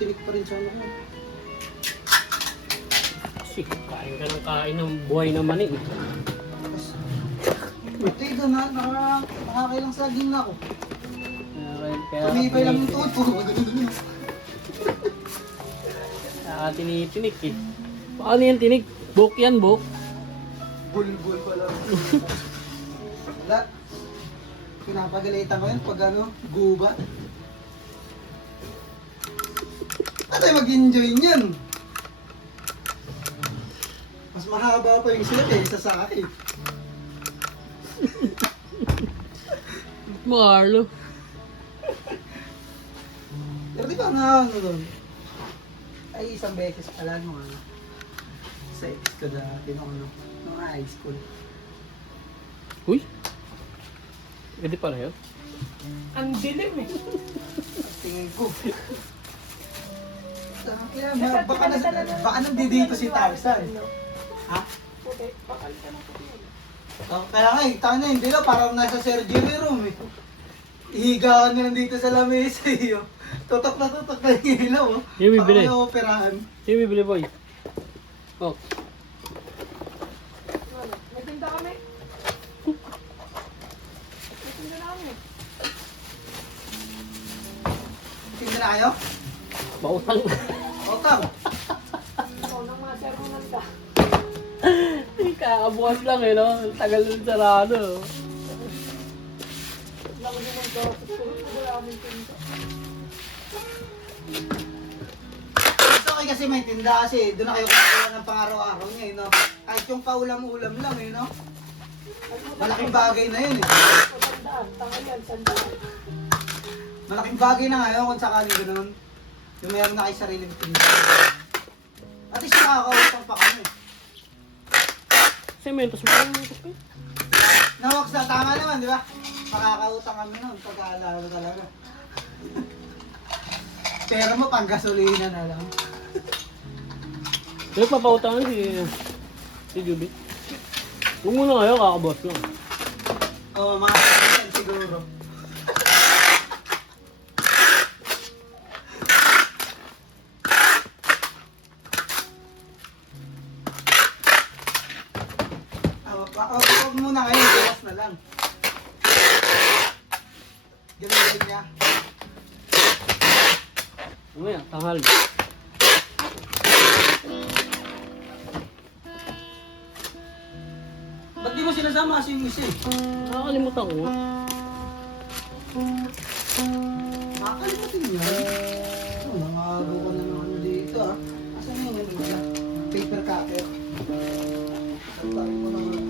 tinik pa rin sa ano ko. Kasi kain ka ng kain ng buhay na mani. Ito doon ha, nakakailang saging na ako. Kaya Pumipay lang yung tuhod, puro maganda. tinitinik eh. Paano yan tinik? Buk yan, buk. Bulbul pala. Wala. Pinapagalitan ko yun pag ano, guba. Ano tayo mag-enjoy niyan? Mas mahaba pa yung sila eh, isa sa akin. Marlo. Pero di ba nga ano doon? Ay isang beses pala nung ano. Sa ex ko dati nung ano, nung high school. Uy. Pwede pala yun. Ang dilim eh. Tingin ko. Kaya baka nandito si Tarzan. Ha? Okay, bakal ka ng puti. Oh, kaya nga eh, tanga na hindi na, parang nasa surgery room eh. Ihiga ka na lang dito sa lamesa eh. Oh. Tutok na yung ilaw oh. Yung bibili. Parang operahan. Sino bibili, boy? Oh. Ano? May tinda kami. May tinda na kami. Tingnan na kayo? Bautang. Otang. Ikaw nang mga sermo nanda. Kakabukas lang eh, no? Tagal ng sarado. Wala ko naman ito. Wala kami tinda. Gusto kayo kasi may tinda kasi doon na kayo kumakawa ng pang-araw-araw niya eh, no? Kahit yung paulam-ulam lang eh, no? Malaking bagay na yun eh. Tandaan, tanga yan, sandaan. Malaking bagay na ngayon kung sakaling gano'n. Yung meron na kayo sariling tinda. At least nakakautang pa kami. Sementos mo yung mentos ko. Nawak sa tama naman, di ba? Makakautang kami noon pagkaalala talaga. Pero mo pang gasolina na lang. Pero papautangan si Juby. Huwag mo na kayo, kakaboss lang. Oo, mga kapatid siguro. Huwag muna kayo, bukas na lang. Gamitin niya. Mamaya, tanghal. Ba't di mo sinasama kasi yung isa eh? Nakakalimutan ko. Makakalimutin niya. Oh, nangaro ka na naman dito ah. Asan na yung ano nila? Paper cutter. Saan tayo?